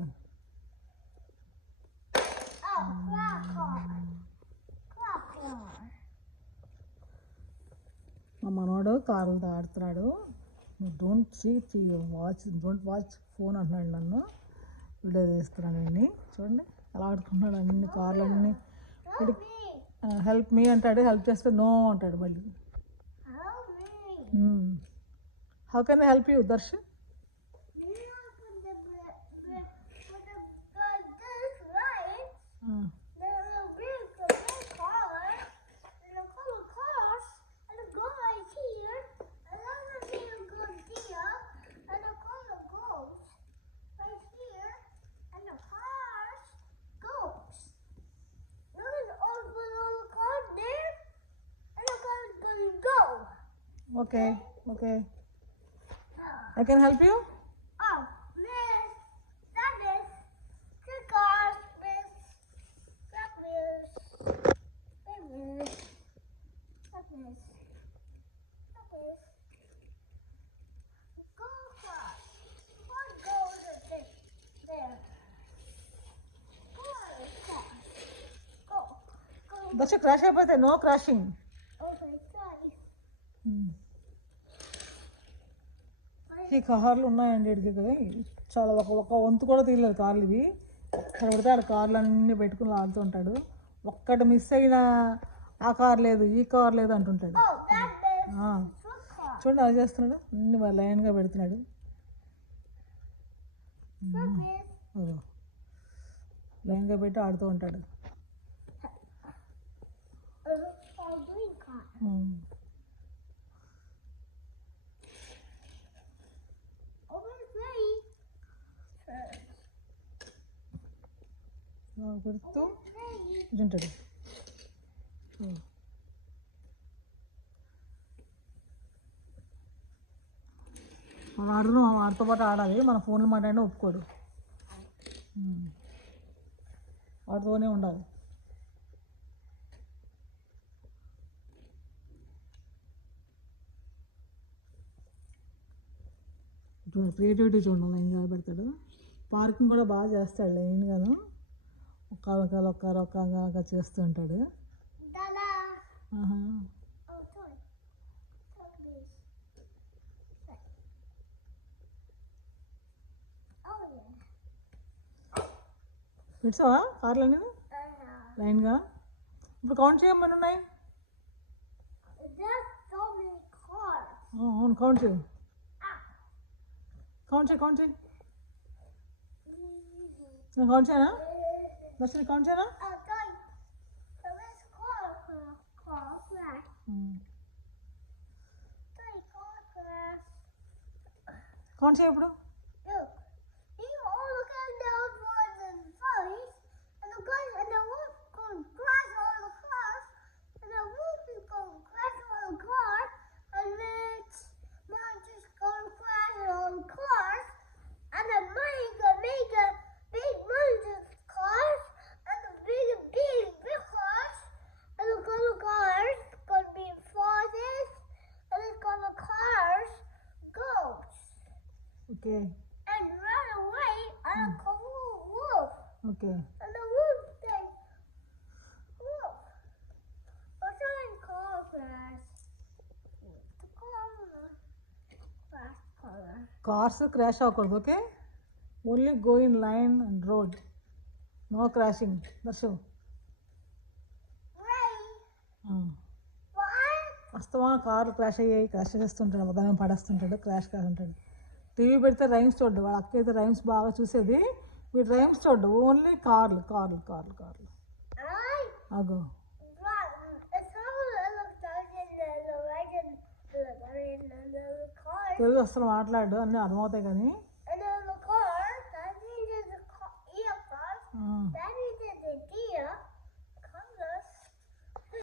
ఓకే. మా మనవాడు కారులతో ఆడుతున్నాడు. డోంట్ వాచ్ ఫోన్ అంటున్నాడు నన్ను. వీడియో తీస్తున్నానండి, చూడండి ఎలా ఆడుకుంటున్నాడు. అన్ని కార్లు అన్నీ హెల్ప్ మీ అంటాడు, హెల్ప్ చేస్తే నో అంటాడు మళ్ళీ. How can I help you Darshan? Okay, okay. I can help you? Oh, miss, that is two cars, miss. That miss. That miss. That miss. That miss. Go cars. What goes is there? Go cars. Go. Go. That's a crash అయిపోతే no crashing. Okay, sorry. ఈ కార్లు ఉన్నాయండి ఇక్కడికి కదా, చాలా ఒక వంతు కూడా తీయలేదు కార్లు ఇవి. ఎక్కడ పడితే ఆడ కార్లు అన్నీ పెట్టుకుని ఆడుతూ ఉంటాడు. ఒక్కటి మిస్ అయినా ఆ కార్ లేదు ఈ కార్ లేదు అంటుంటాడు. Oh, that miss. చూడండి అలా చేస్తున్నాడు, అన్ని లైన్గా పెడుతున్నాడు. That miss. లైన్గా పెట్టి ఆడుతూ ఉంటాడు. Green car. పెడుతూ ఉంటాడు. వాడితో పాటు ఆడాలి, మన ఫోన్లు మాట్లాడినా ఒప్పుకోడు, వాడితోనే ఉండాలి. క్రియేటివిటీ చూడండి, లైన్గా పెడతాడు. పార్కింగ్ కూడా బాగా చేస్తాడు, లైన్గాను ఒక్క చేస్తూ ఉంటాడు. పెట్టావా కార్లన్నీ లైన్గా? ఇప్పుడు కౌంట్ చేయమని ఉన్నాయి. అవును, కౌంట్ చేయి, కౌంట్ చేయి. కౌంట్ చేయనా దర్శన, కౌంట్ చేయనా? కౌంట్ చేయి ఇప్పుడు. Okay. And run away and call wolf. Okay. And the wolf says, wolf. What's on car crash? The color. Cars crash అవ్వకూడదు, okay? Only go in line and road, no crashing. Darshu వస్తావా? కార్లు క్రాష్ చేస్తుంటాడు, దాన్ని పడేస్తుంటాడు, crash కాస్తుంటాడు. TV పెడితే rhymes చూడ్డు, వాళ్ళ అక్క అయితే రైమ్స్ బాగా చూసేది, వీడు రైమ్స్ చూడ్డు, ఓన్లీ కార్లు కార్లు కార్లు కార్లు. అగో తెలుగు అసలు మాట్లాడు, అన్నీ అర్థమవుతాయి కానీ